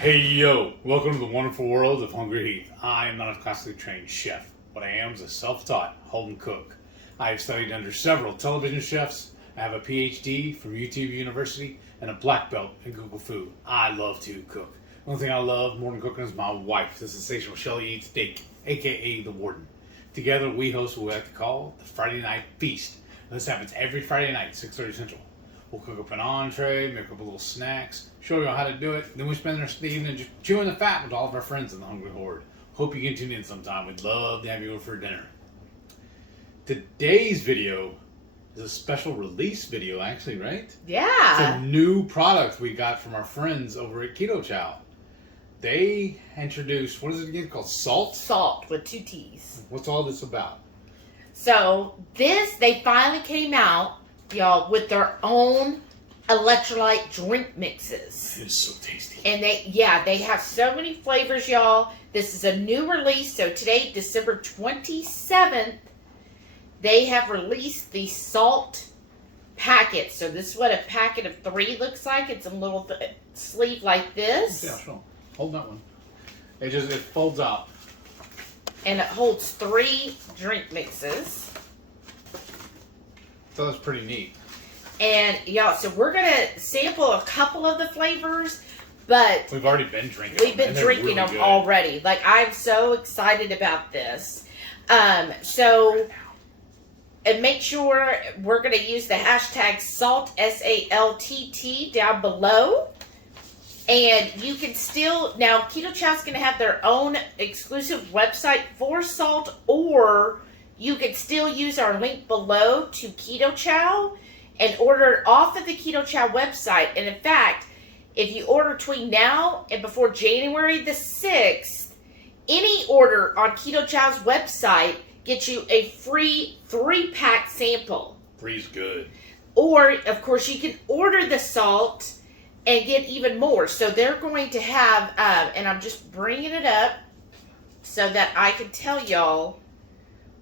Hey yo, welcome to the wonderful world of HungryHeath. I am not a classically trained chef. What I am is a self-taught home cook. I have studied under several television chefs. I have a PhD from YouTube University and a black belt in Google Food. I love to cook. The only thing I love more than cooking is my wife, the sensational Shelly Eats Steak, aka the Warden. Together we host what we like to call the Friday Night Feast. And this happens every Friday night, 6:30 Central. We'll cook up an entree, make up a little snacks, show you how to do it. Then we spend the evening just chewing the fat with all of our friends in the HungryHorde. Hope you can tune in sometime. We'd love to have you over for dinner. Today's video is a special release video, actually, right? Yeah. It's a new product we got from our friends over at Keto Chow. They introduced, what is it again called? SALTT? SALTT with 2 T's. What's all this about? So they finally came out, y'all, with their own electrolyte drink mixes. It is so tasty. And they have so many flavors, y'all. This is a new release. So today, December 27th, they have released the SALTT packet. So this is what a packet of 3 looks like. It's a little sleeve like this. Yeah, sure. Hold that one. It folds out. And it holds 3 drink mixes. So that's pretty neat. And y'all, so we're gonna sample a couple of the flavors, but we've already been drinking. We've been drinking them already. Like, I'm so excited about this. And make sure we're gonna use the hashtag SALTT SALTT down below. And you can still, now Keto Chow's going to have their own exclusive website for SALTT, or you can still use our link below to Keto Chow and order it off of the Keto Chow website. And in fact, if you order between now and before January the 6th, any order on Keto Chow's website gets you a free 3-pack sample. Free's good. Or, of course, you can order the SALTT and get even more. So they're going to have, and I'm just bringing it up so that I can tell y'all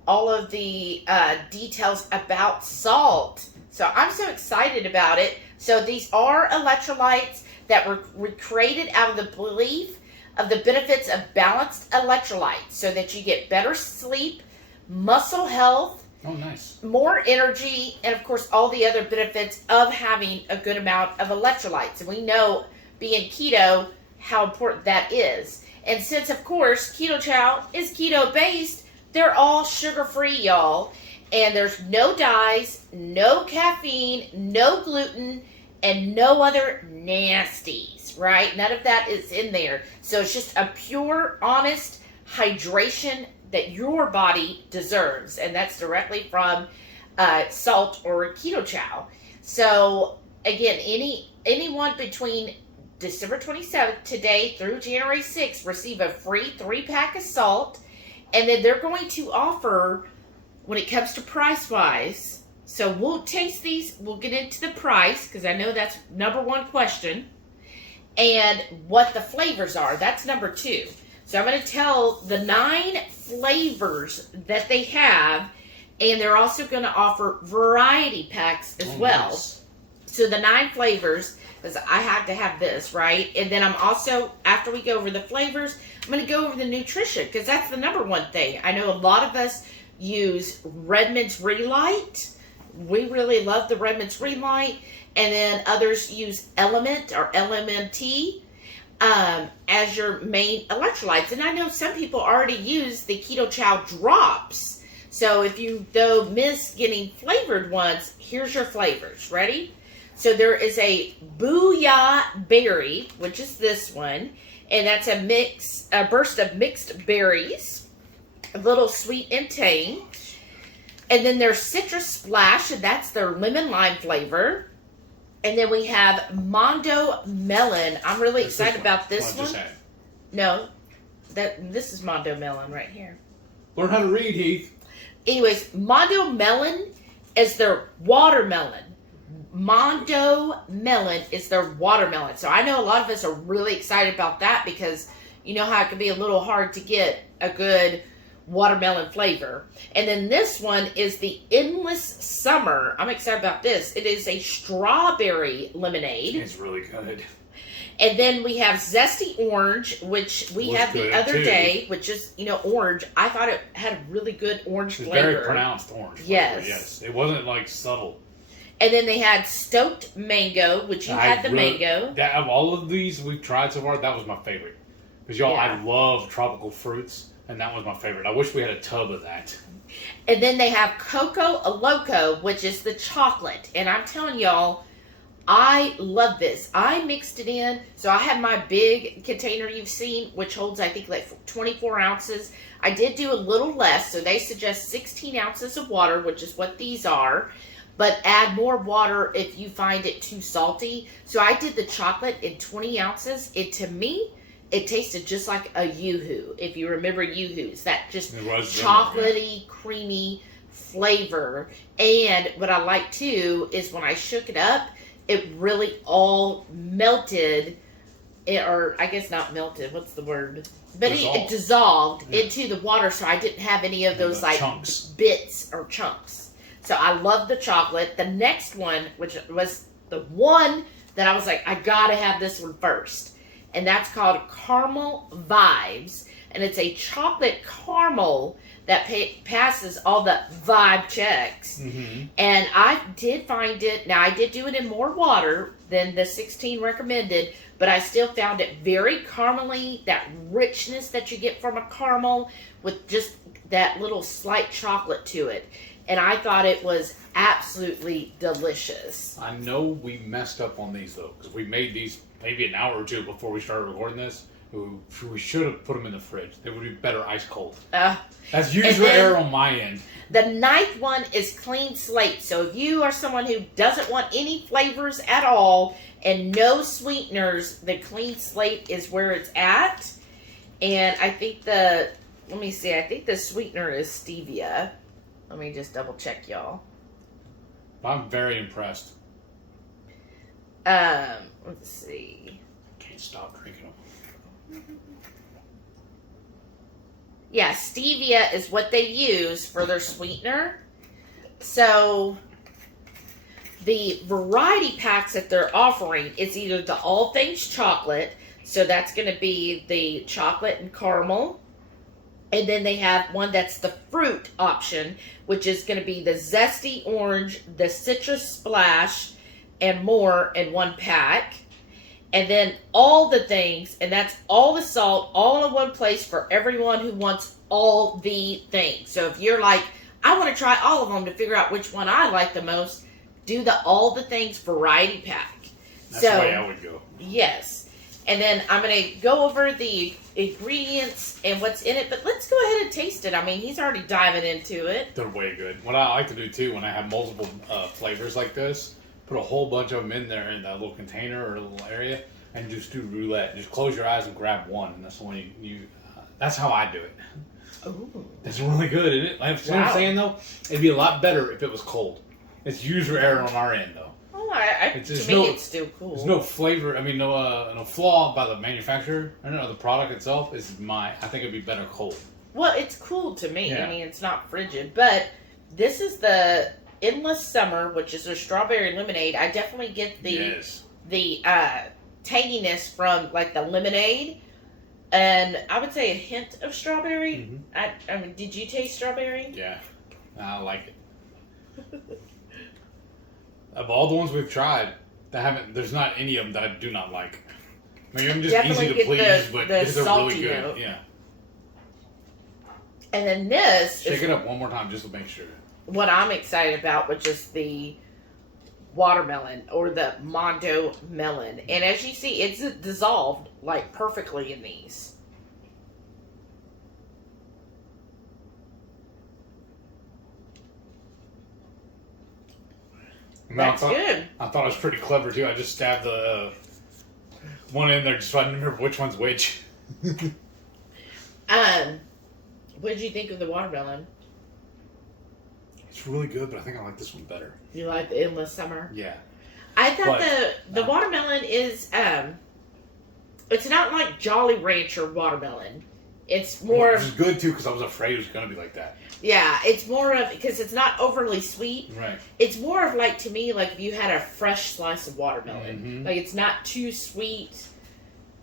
all of the details about SALTT. So I'm so excited about it. So these are electrolytes that were created out of the belief of the benefits of balanced electrolytes, so that you get better sleep, muscle health, oh, nice, more energy, and of course all the other benefits of having a good amount of electrolytes. And we know, being keto, how important that is. And since, of course, Keto Chow is keto based, they're all sugar-free, y'all. And there's no dyes, no caffeine, no gluten, and no other nasties, right? None of that is in there. So it's just a pure, honest hydration that your body deserves, and that's directly from SALTT or Keto Chow. So again, anyone between December 27th today through January 6th receive a free 3-pack of SALTT, and then they're going to offer, when it comes to price wise, so we'll taste these, we'll get into the price, because I know that's number 1 question, and what the flavors are, that's number 2. So I'm going to tell the 9 flavors that they have, and they're also going to offer variety packs as well. Nice. So the 9 flavors, because I had to have this, right? And then I'm also, after we go over the flavors, I'm going to go over the nutrition, because that's the number 1 thing. I know a lot of us use Redmond's Relight. We really love the Redmond's Relight. And then others use Element or LMNT as your main electrolytes. And I know some people already use the Keto Chow drops. So if you, though, miss getting flavored ones, here's your flavors. Ready? So there is a Booyah Berry, which is this one. And that's a burst of mixed berries. A little sweet and tang. And then there's Citrus Splash, and that's their lemon lime flavor. And then we have Mondo Melon. I'm really excited about this one. No, this is Mondo Melon right here. Learn how to read, Heath. Anyways, Mondo Melon is their watermelon. Mondo Melon is their watermelon. So I know a lot of us are really excited about that, because you know how it can be a little hard to get a good watermelon flavor. And then this one is the Endless Summer. I'm excited about this. It is a strawberry lemonade. It's really good. And then we have Zesty Orange, which we had the other day, which is, orange. I thought it had a really good orange flavor. Very pronounced orange flavor. Yes. It wasn't like subtle. And then they had Stoked Mango, which you had the mango. Of all of these we've tried so far, that was my favorite. Because I love tropical fruits, and that was my favorite. I wish we had a tub of that. And then they have Coco Loco, which is the chocolate. And I'm telling y'all, I love this. I mixed it in. So I have my big container you've seen, which holds, I think, like 24 ounces. I did do a little less. So they suggest 16 ounces of water, which is what these are. But add more water if you find it too salty. So I did the chocolate in 20 ounces. To me, it tasted just like a Yoo-hoo. If you remember Yoo-hoos. That just chocolatey, creamy flavor. And what I like, too, is when I shook it up, it really all melted, or I guess not melted, what's the word? But it dissolved into the water, so I didn't have any of those like chunks. Bits or chunks. So I love the chocolate. The next one, which was the one that I was like, I gotta have this one first. And that's called Caramel Vibes. And it's a chocolate caramel that passes all the vibe checks. Mm-hmm. And I did find it, now I did do it in more water than the 16 recommended, but I still found it very caramely, that richness that you get from a caramel with just that little slight chocolate to it. And I thought it was absolutely delicious. I know we messed up on these though, because we made these maybe an hour or two before we started recording this. We should have put them in the fridge. They would be better ice cold. That's user error on my end. The ninth one is Clean Slate. So if you are someone who doesn't want any flavors at all and no sweeteners, the Clean Slate is where it's at. And I think I think the sweetener is stevia. Let me just double check, y'all. I'm very impressed. Let's see. Can't stop drinking them. Yeah, stevia is what they use for their sweetener. So the variety packs that they're offering is either the all things chocolate, so that's going to be the chocolate and caramel. And then they have one that's the fruit option, which is going to be the zesty orange, the citrus splash, and more in one pack. And then all the things, and that's all the salt, all in one place for everyone who wants all the things. So if you're like, I want to try all of them to figure out which one I like the most, do the all the things variety pack. That's the way I would go. Yes. And then I'm going to go over the ingredients and what's in it, but let's go ahead and taste it. I mean, he's already diving into it. They're way good. What I like to do too when I have multiple flavors like this, put a whole bunch of them in there in that little container or a little area, and just do roulette. Just close your eyes and grab one, and that's the one you that's how I do it. Ooh. That's really good, isn't it? Like, what I'm saying though, it'd be a lot better if it was cold. It's user error on our end though. Oh, it's still cool. There's no flavor. I mean, no flaw by the manufacturer. I don't know the product itself is I think it'd be better cold. Well, it's cool to me. Yeah. I mean, it's not frigid, but this is the Endless Summer, which is a strawberry lemonade. I definitely get the tanginess from like the lemonade, and I would say a hint of strawberry. Mm-hmm. I mean, did you taste strawberry? Yeah, I like it. Of all the ones we've tried, there's not any of them that I do not like. I mean, I'm just definitely easy to please, but these are really good. Note. Yeah. And then this shake it up one more time just to make sure. What I'm excited about, which is the watermelon or the Mondo melon. And as you see, it's dissolved like perfectly in these. That's good. I thought it was pretty clever too. I just stabbed the one in there just so I didn't remember which one's which. What did you think of the watermelon? It's really good, but I think I like this one better. You like the Endless Summer? Yeah. I thought the watermelon is it's not like Jolly Rancher watermelon. It's more Which is good too, because I was afraid it was going to be like that. Yeah, it's more of, because it's not overly sweet. Right. It's more of like, to me, like if you had a fresh slice of watermelon. Mm-hmm. Like it's not too sweet,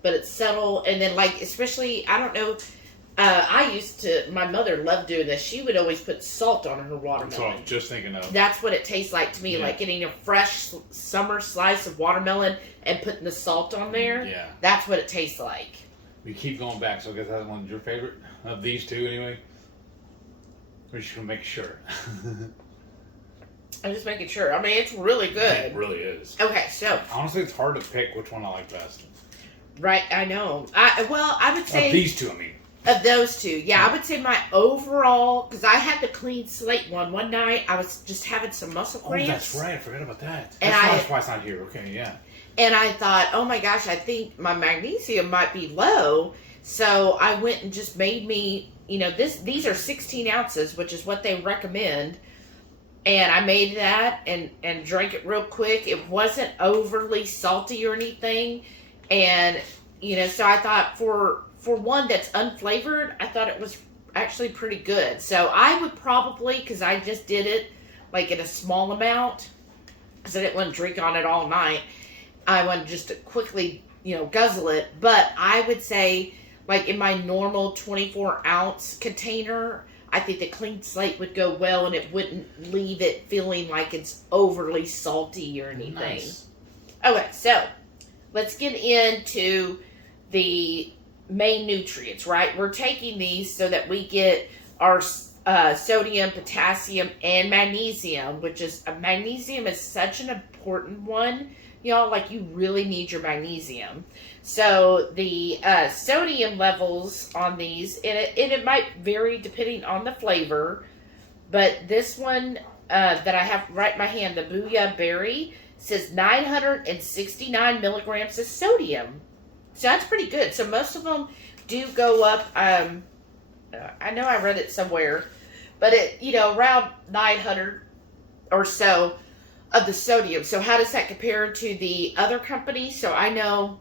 but it's subtle. And then like, especially, I don't know, my mother loved doing this. She would always put salt on her watermelon. That's what I was just thinking of. That's what it tastes like to me, like getting a fresh summer slice of watermelon and putting the salt on there. Yeah. That's what it tastes like. We keep going back, so I guess that one's your favorite of these two, anyway. We're just gonna make sure. I'm just making sure. I mean, it's really good. It really is. Okay, so Honestly, it's hard to pick which one I like best. right, I know. I would say Of these two, I mean. Of those two, yeah, I would say my overall, because I had the clean slate one night. I was just having some muscle cramps. Oh, that's right. I forgot about that. And That's why it's not here. Okay, yeah. And I thought, oh my gosh, I think my magnesium might be low. So I went and just made me, these are 16 ounces, which is what they recommend. And I made that and drank it real quick. It wasn't overly salty or anything. And, so I thought for one that's unflavored, I thought it was actually pretty good. So I would probably, because I just did it like in a small amount, because I didn't want to drink on it all night. I want just to quickly, guzzle it. But I would say, like in my normal 24-ounce container, I think the clean slate would go well, and it wouldn't leave it feeling like it's overly salty or anything. Nice. Okay, so let's get into the main nutrients, right? We're taking these so that we get our sodium, potassium, and magnesium, which is, magnesium is such an important one. Y'all, like, you really need your magnesium. So the sodium levels on these, and it might vary depending on the flavor, but this one that I have right in my hand, the Booyah Berry, says 969 milligrams of sodium. So that's pretty good. So most of them do go up. I know I read it somewhere, but around 900 or so of the sodium. So how does that compare to the other companies? So I know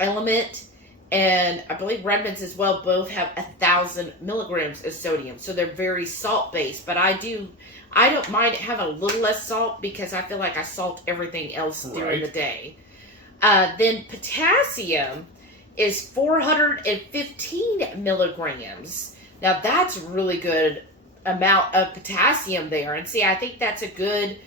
Element and I believe Redmond's as well both have 1,000 milligrams of sodium. So they're very salt based, but I don't mind it having a little less salt because I feel like I salt everything else during the day. Then potassium is 415 milligrams. Now that's a really good amount of potassium there. And see, I think that's a good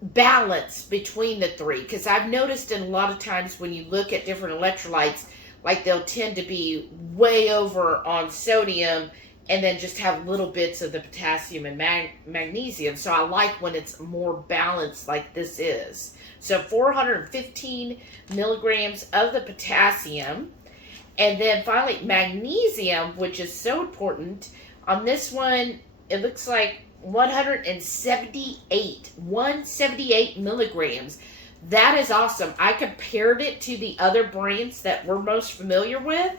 balance between the three, because I've noticed in a lot of times when you look at different electrolytes, like they'll tend to be way over on sodium and then just have little bits of the potassium and magnesium. So I like when it's more balanced like this is. So 415 milligrams of the potassium. And then finally magnesium, which is so important. On this one, it looks like 178 milligrams. That is awesome. I compared it to the other brands that we're most familiar with,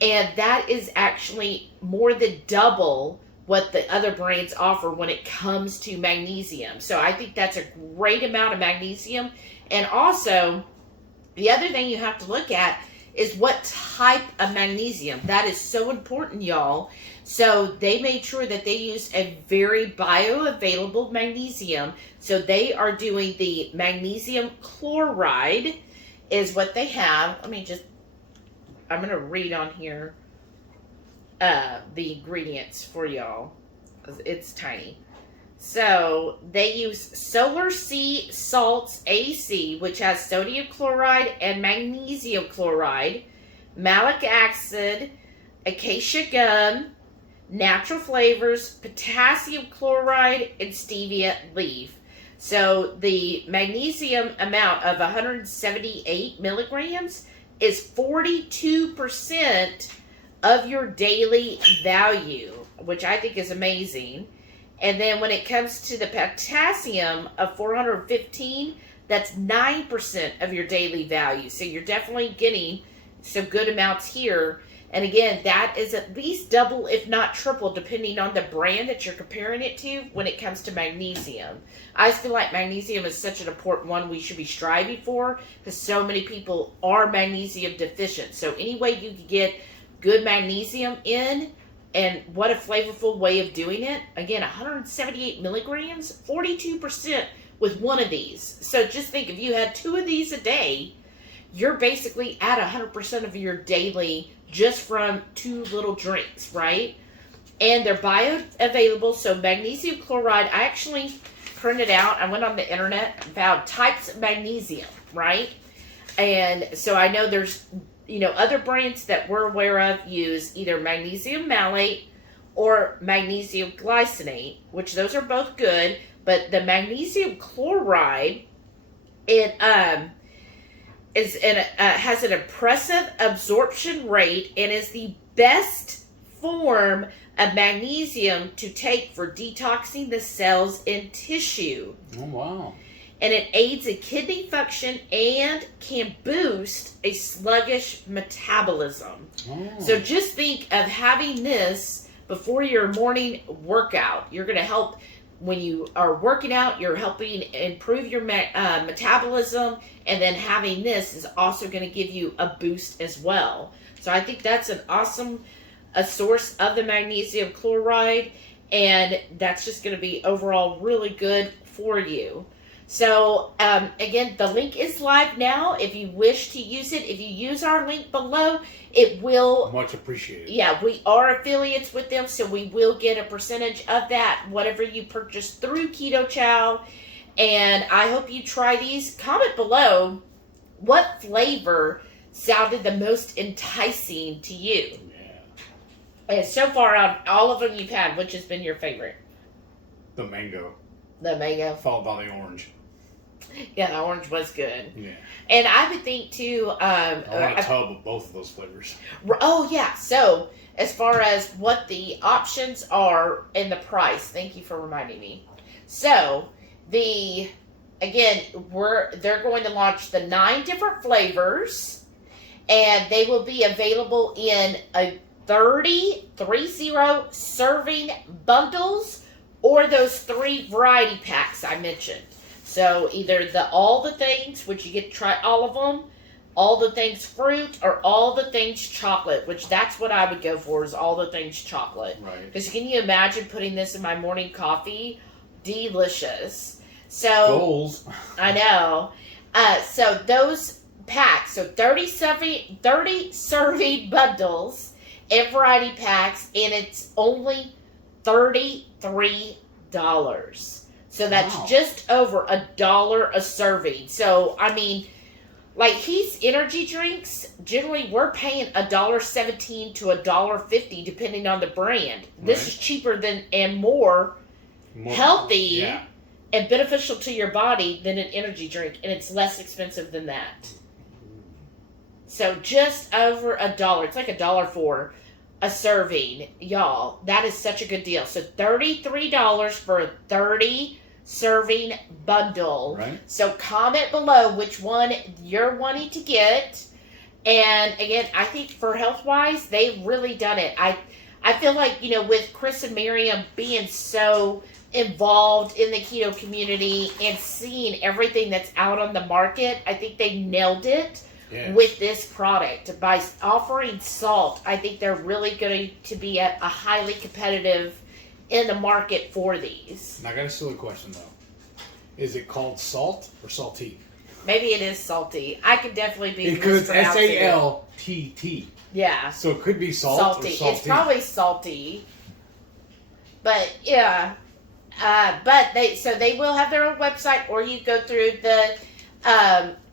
and that is actually more than double what the other brands offer when it comes to magnesium. So I think that's a great amount of magnesium. And also, the other thing you have to look at is what type of magnesium. That is so important, y'all. So they made sure that they used a very bioavailable magnesium. So they are doing the magnesium chloride is what they have. I'm going to read on here the ingredients for y'all, because it's tiny. So they use Solar Sea Salts AC, which has sodium chloride and magnesium chloride, malic acid, acacia gum, natural flavors, potassium chloride, and stevia leaf. So the magnesium amount of 178 milligrams is 42% of your daily value, which I think is amazing. And then when it comes to the potassium of 415, that's 9% of your daily value. So you're definitely getting some good amounts here. And again, that is at least double, if not triple, depending on the brand that you're comparing it to when it comes to magnesium. I feel like magnesium is such an important one we should be striving for, because so many people are magnesium deficient. So any way you can get good magnesium in, and what a flavorful way of doing it. Again, 178 milligrams, 42% with one of these. So just think, if you had 2 of these a day, you're basically at 100% of your daily just from 2 little drinks, right? And they're bioavailable, so magnesium chloride, I actually printed out, I went on the internet and found types of magnesium, right? And so I know there's, other brands that we're aware of use either magnesium malate or magnesium glycinate, which those are both good, but the magnesium chloride, it has an impressive absorption rate and is the best form of magnesium to take for detoxing the cells in tissue. Oh, wow. And it aids in kidney function and can boost a sluggish metabolism. Oh. So just think of having this before your morning workout. You're going to help when you are working out. You're helping improve your metabolism, and then having this is also going to give you a boost as well. So I think that's an awesome source of the magnesium chloride, and that's just going to be overall really good for you. So, again, the link is live now. If you wish to use it, if you use our link below, it will... Much appreciated. Yeah, we are affiliates with them, so we will get a percentage of that, whatever you purchase through Keto Chow. And I hope you try these. Comment below what flavor sounded the most enticing to you. Yeah. And so far, out all of them you've had, which has been your favorite? The mango. The mango. Followed by the orange. Yeah, the orange was good. Yeah. And I would think too. I want a tub of both of those flavors. Oh yeah. So as far as what the options are and the price, thank you for reminding me. So they're going to launch the 9 different flavors, and they will be available in a 30 serving bundles, or those 3 variety packs I mentioned. So either all the things, which you get to try all of them, all the things fruit, or all the things chocolate, which that's what I would go for, is all the things chocolate. Right. Because can you imagine putting this in my morning coffee? Delicious. So Goals. I know. So those packs, so 30 serving bundles and variety packs, and it's only $33. So that's just over $1 a serving. So, I mean, like Heath's energy drinks, generally we're paying $1.17 to $1.50 depending on the brand. Right. This is cheaper than and more healthy and beneficial to your body than an energy drink, and it's less expensive than that. So just over $1. It's like $1 for a serving, y'all. That is such a good deal. So $33 for a 30 serving bundle. Right. So comment below which one you're wanting to get. And again, I think for health wise, they've really done it. I feel like, with Chris and Miriam being so involved in the keto community and seeing everything that's out on the market, I think they nailed it. Yes. With this product. By offering SALTT, I think they're really going to be a highly competitive in the market for these. Now, I got a silly question, though. Is it called SALTT or SALTT? Maybe it is salty. I could definitely be because it's mispronouncing SALTT. Yeah. So it could be salt salty. Or salty. It's probably salty. But, yeah. But they will have their own website, or you go through the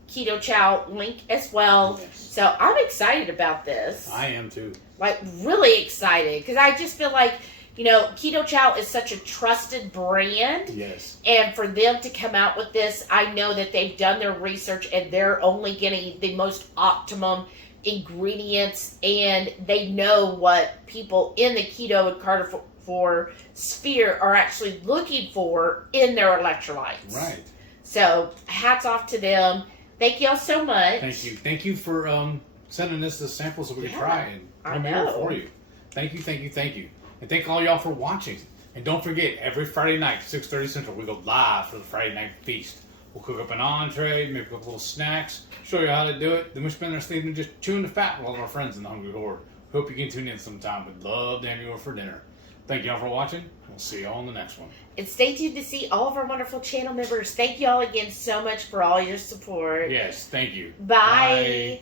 Keto Chow link as well. Yes. So I'm excited about this. I am too. Like, really excited, because I just feel like, Keto Chow is such a trusted brand. Yes. And for them to come out with this, I know that they've done their research and they're only getting the most optimum ingredients, and they know what people in the keto and carnivore sphere are actually looking for in their electrolytes. Right. So hats off to them. Thank y'all so much. Thank you. Thank you for sending us the samples so we can try and come here for you. Thank you. And thank all y'all for watching. And don't forget, every Friday night, 6:30 Central, we go live for the Friday night feast. We'll cook up an entree, make up little snacks, show you how to do it. Then we spend our evening just chewing the fat with all of our friends in the Hungry Horde. Hope you can tune in sometime. We'd love to have you over for dinner. Thank y'all for watching. We'll see y'all in the next one. And stay tuned to see all of our wonderful channel members. Thank y'all again so much for all your support. Yes, thank you. Bye. Bye.